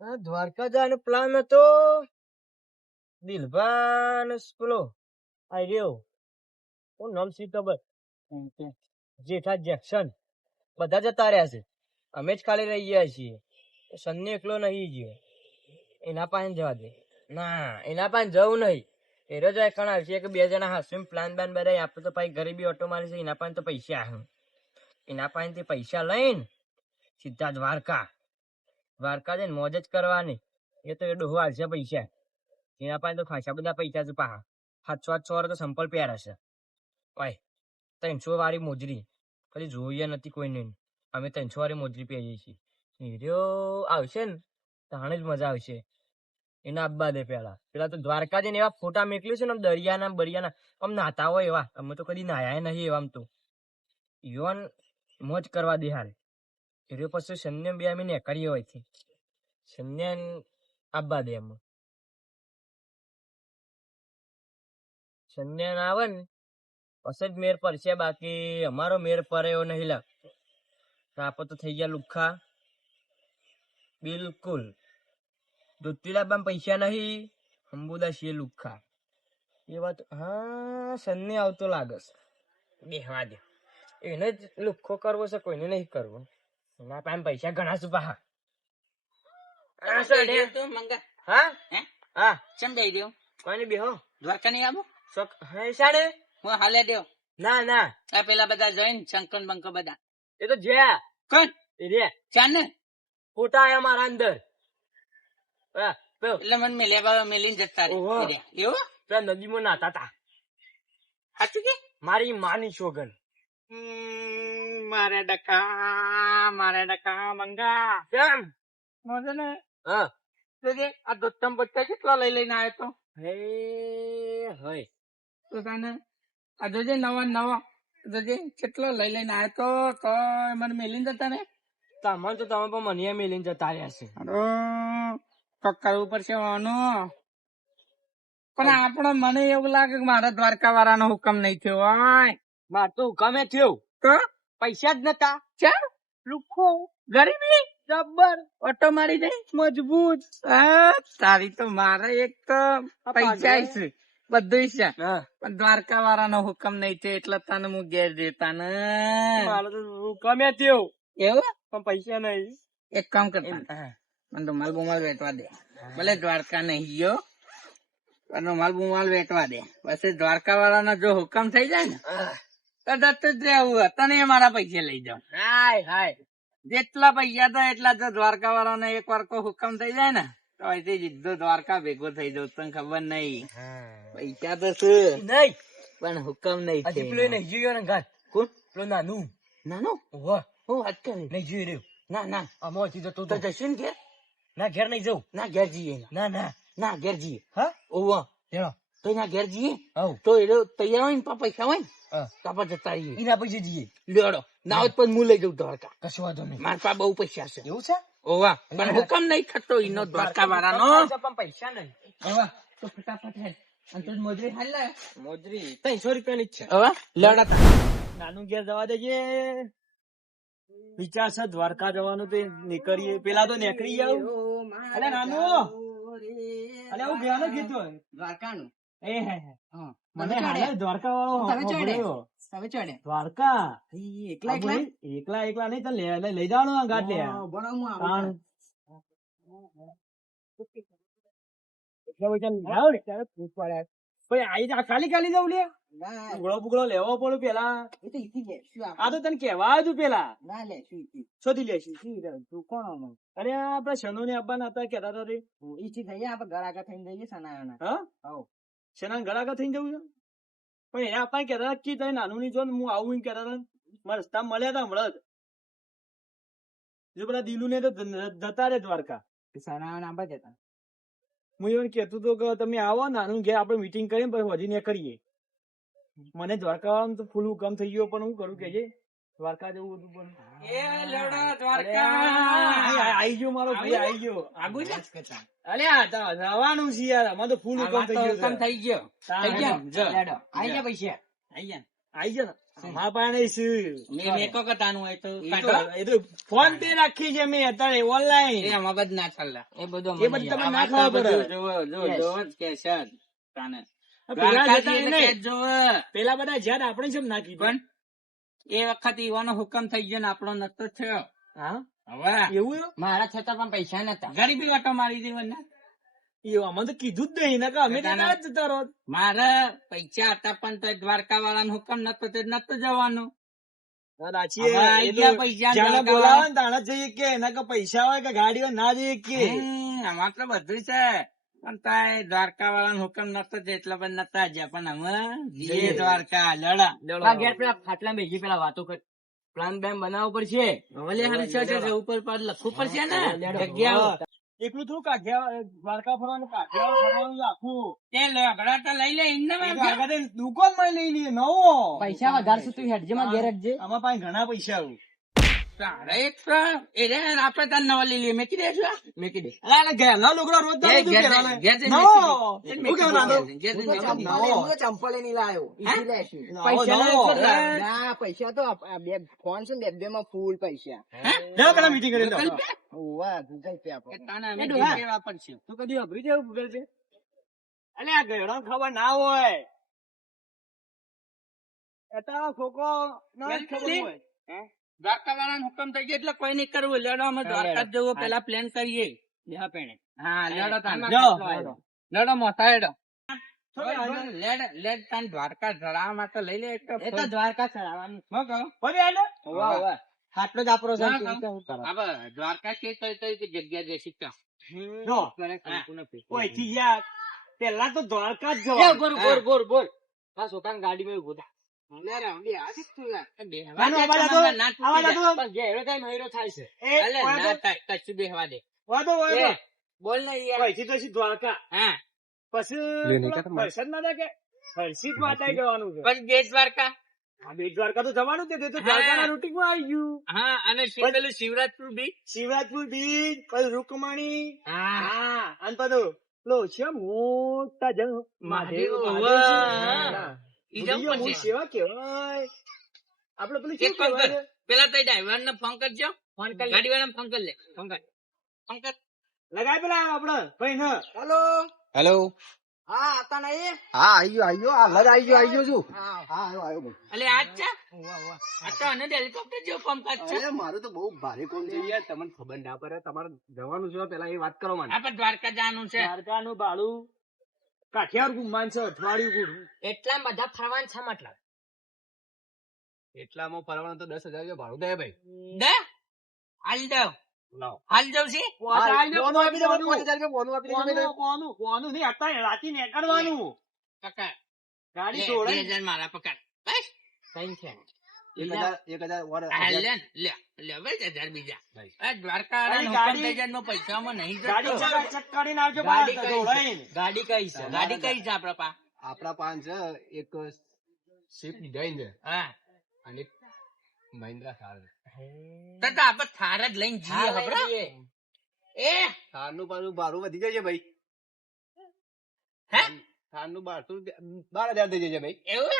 દ્વારકા જવાનો પ્લાન હતો. દિલભાન પેલો આ રહ્યો. કોણ નામ સી ખબર? જેઠા જેક્શન. બધા જતા રહ્યા છે. અમે જ ખાલી રહી ગયા છીએ. સન્ની એકલો નહીં ગયો. એના પાસે જવા દે. ના એના પાસે જવું નહીં. એરો જાય કણ આવશે કે બે જણા હાસ્યું પ્લાન બાન બધા આપણે તો ભાઈ ગરીબી ઓટો મારી છે. એના પાસે તો પૈસા આવે એના પાસેથી પૈસા લઈને સીધા દ્વારકા. દ્વારકા જઈને મોજ જ કરવાની. એ તો એ ડોહો હાલશે પૈસા. એના પાસે તો ખાસા બધા પૈસા છે પાહા. સાતસો આઠસો વાળા તો સંપલ પ્યાર હશે. ઓય, ત્રણસો વાળી મોજરી. કદી જોઈએ નથી કોઈને. અમે ત્રણસો વાળી મોજરી પહેરીએ છીએ. હીરો, આવશે ને? તાણે જ મજા આવશે. એના આબ્બા દે પેલા પેલા તો દ્વારકા જઈને એવા ફોટા મેકલ્યું છે ને દરિયાના બરિયાના. આમ નાતા હોય એવા. અમે તો કદી નાયા નહીં એવા આમ તો. યુવાન મોજ કરવા દે હાલ હીરો પછી સૈન્ય બે અમે નીકળીએ હોયથી સૈન્ય આબ્બા દે એમ. સૈન્ય આવે ને, પછી જ મેર પડશે, બાકી અમારો મેર પડે એવો નહીં લાગ તો તો થઈ ગયા લુખ્ખા બિલકુલ. લાવવામાં પૈસા નહીં અંબુદા છીએ લુખ્ખા એ વાત, હા સન્ને આવતો લાગે છે. બેહવા દે. એને જ લુખ્ખો કરવો છે, કોઈને નહીં કરવો. એના પાસે પૈસા ઘણા. મંગા. હા? હે? ચમ દઈ દઉં કોઈને બેહો? દ્વારકા નહીં આવો શોખ હે સાડે હું હાલે દેવ ના ના. આ પેલા બધા જોઈને શંકર બંકર બધા. એ તો જ્યાં. કોણ? રે. ચાલ ને? ફોટા આયા મારા અંદર. એટલે મને મેલ્યા બાબા મેલીને જતા. એવું? પેલા નદીમાં નાતા તા. સાચું કે? મારી માની હમ, મારા ડકા મારા ડકા મંગા. કેમ? મોજે ને હા. જોજે આ દોસ્તમ બચ્ચા કેટલા લઈ લઈને આવ્યો તો? હે હોય. તો તને આ જોજે નવા નવા જોજે કેટલો લઈ લઈને આવ્યો તો તો મને મેલીને જતા ને. તમને તો તમે પણ મને મેલીને જતા રહ્યા છે. કરવું પડશે પણ આપણે મને એવું લાગે કે મારા દ્વારકા વાળાનો હુકમ નહીં થયો હોય માર તો ગમે થયું. તો? પૈસા જ નતા. ચાલ લુખો ગરીબી. જબ્બર. ઓટો મારી દે. મજબૂત. તારી તો મારે એક તો પૈસા છે. બધું છે. પણ દ્વારકા વાળાનો હુકમ નહીં છે એટલે તને હું ઘેર દેતા ને. મારો તો થયો થયું. એવું? પણ પૈસા નહીં. એક કામ કરતા. મને રૂમાલ બુમાલ વેટવા દે. ભલે દ્વારકા નહીં ગયો પણ માલ બુમાલ વેટવા દે. પછી દ્વારકા વાળાનો જો હુકમ થઈ જાય ને તો જ રહેવું તને મારા પૈસા લઈ જાઉં. હાય હાય. જેટલા પૈસા તો એટલા જો દ્વારકા વાળાનો એક વાર કોઈ હુકમ થઈ જાય ને તો અહીંથી સીધો દ્વારકા ભેગો થઈ જવું તને ખબર નહીં. પૈસા તો શું નહીં. પણ હુકમ નહીં હજી પેલો નહીં જોયો ને ઘાટ. કોણ? પેલો નાનું. નાનું? વાહ હું વાત કરી. નહીં જોઈ રહ્યો. ના ના. આમાંથી હજી તો તો જશું ને ઘેર? ના ઘેર નહીં જવું. ના ઘેર જઈએ. ના ના. ના ઘેર જઈએ. હા? ઓવા હેલો તો એના ઘેર જઈએ. તો એ તૈયાર હોય ને પા પૈસા હોય ને તો આપણે જતા રહીએ. એના પછી જઈએ. લેડો. ના હોય પણ હું લઈ જઉં દ્વારકા. કશું વાંધો નહીં. મારા પાસે બહુ પૈસા છે. એવું છે? ઓવા. પણ હુકમ નહીં થતો એનો દ્વારકા વાળાનો પણ પૈસા નહીં. ઓવા. તો ફટાફટ હે અને મોજરી ખાઈ લે મોજરી. ત્રણસો રૂપિયાની જ છે. ઓવા. લેડા નાનું ઘેર જવા દેજે. વિચાર છે દ્વારકા જવાનું તો નીકળીએ. પેલા તો નીકળી જાવ નાનું. અલે હું ગયા નથી કીધું દ્વારકાનું. એ હે હે. હા. મને હાલે દ્વારકા વાળો તમે ચડે. તમે ચડે દ્વારકા? એકલા આ બોલ, એકલા એકલા નહીં તો લે લે- લઈ જવાનો આ લે. ને જા ખાલી ખાલી જવું લે. બુગડો બુગડો લેવો પડે પેલા. આ તો તને કેવા હતું તું પેલા. શોધી લેશું. કોણ અરે આપડા શનુ ને આપવાના હતા કેતા તો. ઈચ્છી થઈ આપડે આપણે ઘર આગળ થઈને જઈએ સનાયાના હા આવો. શેના ગળા થઈને જવું છે? પણ એને આપણે કેતા કી તને નાનું ની જો ને હું આવું એમ હતા. મારા રસ્તા મળ્યા હતા હમણાં જ. જો પેલા દિલુ ને તો જતા રે દ્વારકા. સનાયાના આંબા જતા હું એવું કેતું તો કે તમે આવો નાનું ઘેર આપણે મીટિંગ કરીને પછી વધી ને કરીએ. મને દ્વારકા તો ફૂલ હુકમ થઈ ગયો પણ હું કરું કે દ્વારકા જવું હતું પણ એ લડો દ્વારકા. આઈ ગયો મારો ભાઈ આઈ ગયો આગુ છે? અલ્યા જવાનું છે યાર. અમારે તો ફૂલ ઉકમ થઈ ગયો ઉકમ થઈ ગયો. થઈ ગયો. જો. લડો આઈ ગયા પૈસા. આઈ ગયા. આઈ ગયા મારા પાસે મેં મેકો કટાનું હોય તો એ તો કાઢો. એ તો ફોન પે રાખી છે મેં અત્યારે ઓનલાઈન આમાં બધું ના ચાલે. એ બધું એ બધું તમે ના ખાવા પડે. બધું જોવો, જોવો, જોવો જ કે છે તાને. પેલા બધા જ્યાં આપણે કેમ ના કીધું. પણ એ વખત ઈવાનો હુકમ થઈ ગયો ને આપણો નતો થયો. હા? હવે એવું? મારા છતાં પણ પૈસા નતા. ગરીબી વાટો મારી દીધી ને એવું તો કીધું જ નહીં. કે અમે જતા રહો. મારે પૈસા હતા પણ તો દ્વારકા વાળાનો હુકમ નતો તે નતો જવાનું. પૈસા જઈએ કે એના કે પૈસા હોય કે ગાડીઓ ના જઈએ કે? આમાં તો બધું છે. પણ તાય દ્વારકા વાળાનો હુકમ નતો એટલે પણ નતા ગયા પણ અમે જઈએ. દ્વારકા લડા. આ ઘેર પેલા ખાટલા બેસી પેલા વાતો કર. પ્લાન બેમ બનાવવો પડશે. ભલે હારી છે, છે, ઉપર પર લખવું પડશે ને? જગ્યા એકલું થોડું કાઢ્યા દ્વારકા ફરવાનું કાઢ્યા ફરવાનું આખું? તે લેગડા તો લઈ લે ઇન્ને એ માં દુકાનમાં લઈ લઈએ નવો. પૈસા વધારશું તું હેડજે માં ઘેર હેડજે? આમાં પાસે ઘણા પૈસા આવું. એ રે તાર નવા લઈ લઈએ. મેકી દે મેકી દે. ઘેરના રોજ દે. દે. ચંપલ લાયો. પૈસા? હે? પૈસા તો બે ફોન છે બે બે માં ફૂલ પૈસા. પેલા મીટિંગ કરી લો. પે? ઓવા ગૂગલ પે આપો. એ. તું કદી અલે આ ગયડાને ખબર ના હોય. એ તો છોકરો ના ખબર હોય. હોય. દ્વારકા વાળા હુકમ થઈ ગયો એટલે કોઈ નહીં કરવું. લેડો અમે દ્વારકા જવું પેલા પ્લાન કરીએ. હા લેડો તાન લો. લેડો મોટા હેડો. લેડ લેડ તાન દ્વારકા જળાવવા માટે લઈ લે એ તો દ્વારકા ચડાવવાનું કહો. જ દ્વારકા કે જગ્યા જો, પેલા તો દ્વારકા જ જવા. બોલ બોલ બોલ બોલ આ ગાડીમાં ઊભો થા. બેહવા આનો દે અવાજ તો આતો- ના તૂટી અવાજ જાય. આતો- પણ ઘેરો કઈ મહિરો થાય છે. બોલ ને દ્વારકા. હા. પછી પેલા હર્ષદ ના કે હર્ષિત માતા જવાનું છે. પણ બેટ દ્વારકા? આ બેટ દ્વારકા તો જવાનું તે તો દ્વારકાના રૂટિંગમાં આવી ગયું. હા અને શિવ- પેલું શિવરાજપુર બીચ શિવરાજપુર બીચ પછી રૂકમણી. હા. હા અને છે મોટા જન મહાદેવ, આપડે પેલું એક શું કામ કહેવાય? કર પેલા તઈ ડ્રાઈવર ને ફોન કરજો. ફોન કરી ગાડી વાળા ફોન કર લે. ફોન કર ફોન કર લગાય પેલા આપડે. ભાઈ ને હેલો. હેલો. હા આતા નહીં હા આઈ ગયો આ લગ આઈ ગયો છું. હા હા આવ્યો આવ્યો આજ છે? ઓવા ઓવા આ તો અને હેલિકોપ્ટર જેવો ફોન કર છે અરે મારું તો બહુ ભારે કોમ છે યાર. તમને ખબર ના પડે તમારે જવાનું છે પેલા એ વાત કરો મને આપણે દ્વારકા જવાનું છે. દ્વારકાનું ભાડું કાઠિયાર ગુમાન છે અઠવાડિયું ગુડું એટલા બધા ફરવાન છે મતલબ. એટલામાં ફરવાનું તો દસ હજાર રૂપિયા ભાડું દે ભાઈ. દે? હાલ દઉં. હાલ દઉં છે રાતી નીકળવાનું. પકડ ગાડી જોડે. મારા પકડ બસ. ને, ને આપડા પાંચ એક સ્વિફ્ટ ડિઝાઇન છે અને મહિન્દ્રા થાર તો થાર જ લઈને જઈએ. એ! થારનું પાછું ભાડું વધી જશે ભાઈ. હે? થારનું બારસો બાર હજાર થઈ જશે ભાઈ. એવું?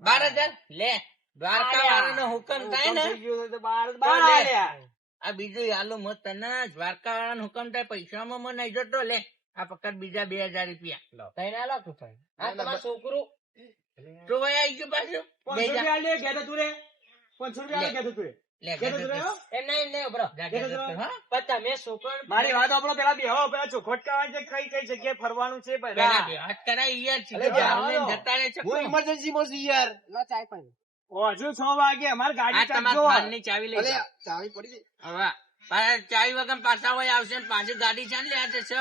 બાર હજાર? લે. દ્વારકા વાળાનો હુકમ થાય ને હુકમ થઈ ગયો તો બહાર તો બહાર લે. આલ્યા. આ બીજું હાલો મત તને દ્વારકા વાળાનો હુકમ થાય પૈસામાં મને નહીં જતો લે આ પકડ બીજા બે હજાર રૂપિયા તઈ ના તું તઈ. આ તમારો છોકરો તો ભાઈ આવી ગયું પાછું પાંચસો રૂપિયા આલ્યા, ઘેર તું રે. પાંચસો રૂપિયા આલ્યા, તું રે. લે ઘેર ઘેર તું રે, જતો. હો. એમ નહીં નહીં બરો જા, ઘેર ઘેર જતો, જતો. હા? પણ તમે છોકરો મારી વાત આપણો પેલા બેહો પેલા ચોખવટ કઈ કઈ જગ્યાએ ફરવાનું છે. જતા છે હું ઇમરજન્સી માં છું યાર ચાય પાણી હજુ છ વાગે અમારે ગાડી ચાલજો. ચાવી લઈ ચાવી પડી ગઈ હવે ચાવી વગર પાછા હોય આવશે ને પાછી ગાડી ચાલે લે આજે છે.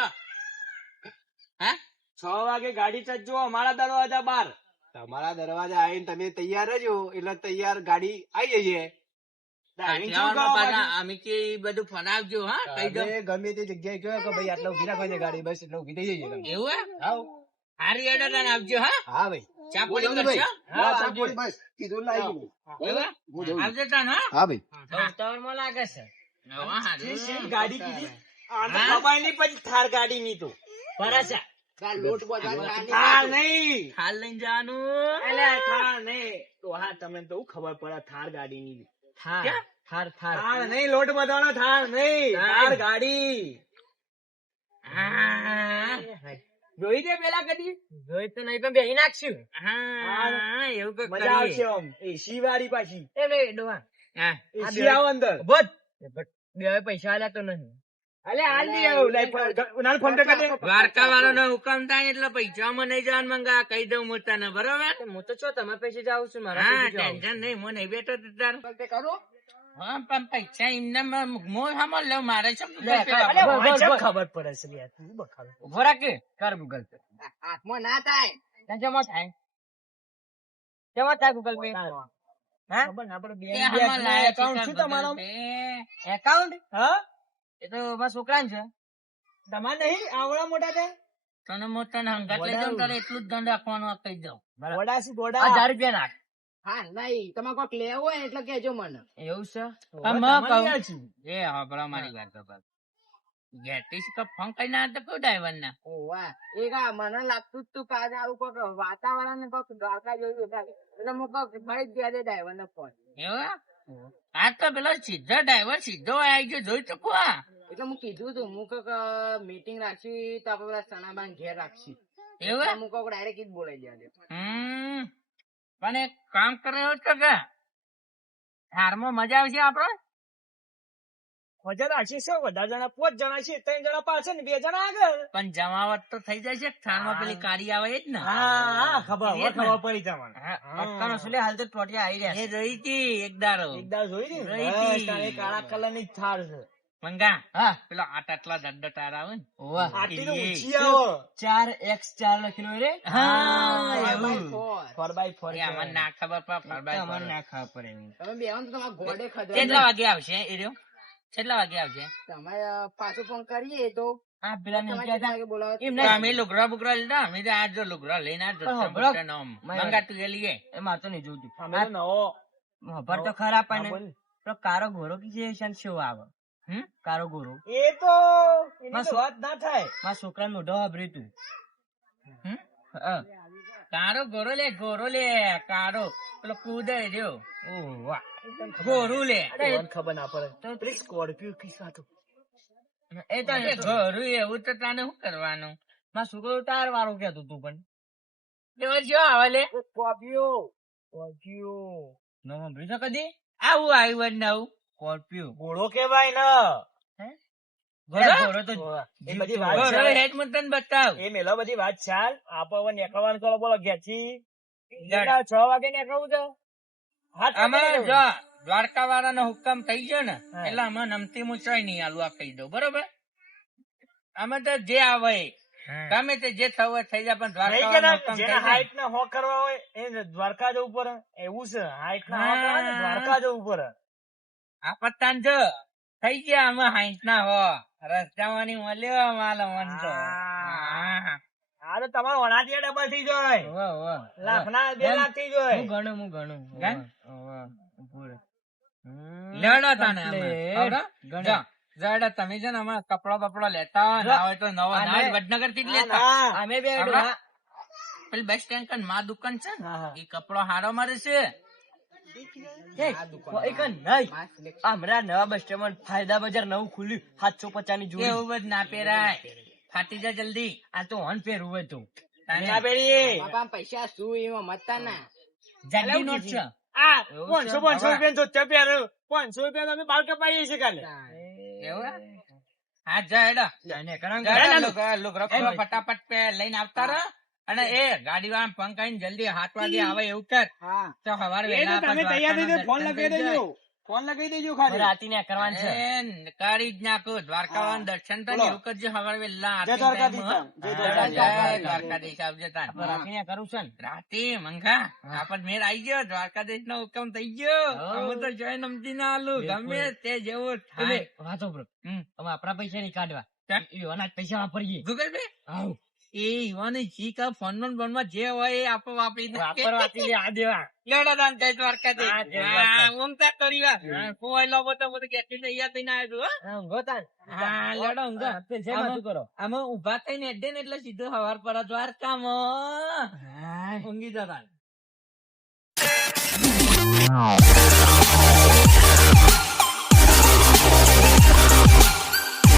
હે? છ વાગે ગાડી ચાલજો અમારા દરવાજા બાર. તમારા દરવાજા આવીને તમે તૈયાર રહેજો એટલે તૈયાર ગાડી આવી જઈએ બધું ફરાવજો હા ગમે તે જગ્યાએ કયો કે ભાઈ આટલા ઊભી રાખવાની ગાડી બસ એટલે ઊભી થઈ જઈએ એવું હારી આવજો હા? હા ભાઈ. ચા હું. કરશો બસ કીધું જઉં. આવજો ભાઈ. લાગે છે. ગાડી કીધી. તો હા? ખબર પડે પછી થાર ગાડી ની તો લોટ થાર નહીં. હાલ લઈને જવાનું. એટલે થાર નહીં. તો હા તમને તો ખબર પડે થાર થાર થાર થાર. થાર નહીં લોટ બધાનો થાર નહીં. થાર. થાર ગાડી. હા. જોઈ દે પેલા કદી? જોઈ તો નહીં પણ બેહી નાખશું. હા. એવું કઈ મજા આવશે આમ. એસી વાળી પાછી. એ બે ડોહા. હા. એસી આવો અંદર. બોધ બે પૈસા આલ્યા તો નહીં. અલે હાલ નહીં આવું. નાલ ફોન કરી દે. દ્વારકા વાળો નો હુકમ થાય એટલે પૈસા મને જવાનું મંગા. કહી દઉં હું ને બરોબર? હું તો છો તમે પૈસે જાઉં છું મારા ટેન્શન નહીં મને બેઠો તો તાર. કરો. હા પણ પૈસા એમને મોં સાંભળ લેવું મારે શું લે, પૈસા અલે, આપવા? બોલ, ચમ બોલ. ખબર પડે છે યાર તું બખાડો. ઊભો કે કર ગૂગલ પે. હાથમાં ના થાય. ત્યાં જમા થાય. જમા થાય ગૂગલ પે. હા? ખબર ના પડે. એ બે- આમાં બે લાયા account છે શું તમારો? એકાઉન્ટ હા? એ તો મારા છોકરા છે. તમારે નહીં? આવડા મોટા છે? તને મોટા ને હંગાત લઈ જાઉં તારે એટલું જ દંડ રાખવાનું આ કહી દઉં. ગોડા શું ગોડા હજાર રૂપિયા નાખ. હા નહીં તમારે કોઈક લેવું હોય ને એટલે કેજો મને. એવું છે? પણ તમારે મેં કહું- યાર છું. એ હા મારી વાત તો ગેટિસ કપ ફોન કરી ના તો ડ્રાઈવર ના ઓવા એક આ મને લાગતું તું કાલે આવું કોક વાતાવરણ ને કોક દ્વારકા જોયું એટલે હું કોક ભાઈ જ દે ડ્રાઈવર ને ફોન એવું આ તો પેલો સીધો ડ્રાઈવર સીધો આવી ગયો જોઈ તો આ. એટલે હું કીધું તું હું કોક મીટિંગ રાખશી તો આપણે પેલા સનાબાન ઘેર રાખશી એવું હું? કોક ડાયરેક્ટ જ બોલાઈ દે હમ. પણ એક કામ કરે એવું છે કે થારમાં મજા આવશે મજા શું? બધા જણા પાંચ જણા છે ત્રણ જણા પાછળ ને બે જણા આગળ. પણ જમાવટ તો થઈ જાય છે થારમાં પેલી કારી આવે જ ને. હા હા ખબર હવે જ. ખબર પડી હા, અટકાનો શું હાલ તો ટોટિયા આવી રહ્યા એ રહી હતી એક દાવ જોઈ ને કાળા કલરની થાર છે. મંગા હા. પેલો આટ આટલા દંડ તાર આવે ને. ઓવા. આટલી તો એ. ઊંચી આવો ચાર એક્સ ચાર લખેલો રે. Four by four. અમને ના ખબર પડે ફોર બાય પડે. ના ખબર પડે તમે બે તો તમારા ગોડે ખબર કેટલા વાગે આવશે એ રહ્યો? કેટલા વાગે આવશે? તમે પાછું ફોન કરીએ તો. પેલા તમારે નહીં. અમે લીધા અમે તો આજ જો લઈને આજ મંગા તું એ લઈએ એમાં તો નહીં જોતું નવો. ખબર તો ખરા હા, પણ બોલ. કારો ઘોડો કી જે છે શું આવે? કારો ગોરો. એ તો. વાત ના થાય. મારા છોકરા મોઢો વાપર્યું તું. કારો ગોરો લે ગોરો લે કારો. પેલો કૂદે રહ્યો. ઓહ, વાહ. ગોરુ લે. ખબર ના પડે. સ્કોર્પિયો કિસ્સા તો. એ તો એ એવું તો તને શું કરવાનું? મારા છોકરો તાર વાળો કેતો તું પણ. જો જો આવે લે. સ્કોર્પિયો સ્કોર્પિયો ન કદી? આવું આવ્યું નવું સ્કોર્પિયો. ઘોડો કેવાય ને. દ્વારકા વાળા વાળાનો હુકમ થઈ ગયો ને એટલે અમે નમતી મુચાઈ નહીં આલુ આ કહી દઉં. બરોબર? અમે તો જે આવે તમે ગમે તે જે થવું હોય થઈ જાય પણ દ્વારકા ના. હાઈટ ને હો કરવા હોય એ દ્વારકા જવું પડે એવું છે હાઈટ ના હો કરવા હોય ને હા. દ્વારકા જવું પડે આ પત્તાન જો થઈ ગયા અમે હાઈટ ના હો રસ્તામાંની મળ્યો માલ મન તો હા. હા. હા તો તમારો વણાટીયા ડબલ થઈ જાય વાહ, વાહ. લાખ ના બે લાખ થઈ જાય હું ગણું હું ગણું ગણ? વાહ, વાહ. ઉભું રહે. હમ, લેવડો તને અમે. complete. આવડો? ગણે. જો, જડો તમે છે ને અમે કપડો બપડો લેતા હોય ના હોય તો નવો ના વડનગરથી જ લેતા અમે બે પેલી બસ સ્ટેન્ડમાં દુકાન છે ને. એ કપડો હારો મારે છે હમણાં નવા બસ સ્ટેન્ડ ફાયદા બજાર નવું ખુલ્યું સાતસો પચાસની જોડી. એવું બધું ના પહેરાય. ફાટી જા જલ્દી. આ તો હોન પહેરવું હોય તો. ના પેલી પૈસા શું એમાં મતતા ના? જાડી નોટ છે? આ પાંચસો પાંચસો રૂપિયા તો ચા પાંચસો રૂપિયા તમે બાલ કપાઈએ છે કાલે. એવું? હા જા હેડો. ફટાફટ લઈને આવતા રહો. અને એ ગાડી વાળા પંખાઈને જલ્દી સાત વાગે આવે એવું કર. તો સવારે એ વહેલા તમે તૈયાર થઈ ફોન લગાવી દેજો. ફોન લગાવી દેજો ખાલી. રાતી ને કરવાનું છે. કરી જ નાખો. દ્વારકા દર્શન તો. એવું કરજો સવારે વહેલા જય દ્વારકાધીશ આવજે તાન. રાતી ને કરું છે ને? રાતે મંગા. આપણ મેર આઈ ગયો. દ્વારકાધીશ નો હુકમ થઈ ગયો. હું. તો જોઈ નમતી ના આલું ગમે તે જેવું થાય. વાતો બ્રો હમ. હવે આપણા પૈસા નહીં કાઢવા. પૈસા વાપરીએ. Google Pay? આવ. એ ઈવાની જી કા ફોનમાં ફોનમાં જે હોય એ આપો વાપરી દે. વાપરી લે આ દેવા લેવડો દાન જય. હા, જય હા, દ્વારકા. કરી વાર. કોઈ લો તો બોતો ઘેરથી ને અહીંયા થઈને આવ્યો હો. ઊંઘો તાન હા, લેવડો ઊંઘો. તે આમાં- શું કરો આમાં ઊભા થઈને એડે ને એટલે સીધો હવાર પર દ્વારકામાં ઊંઘી જતા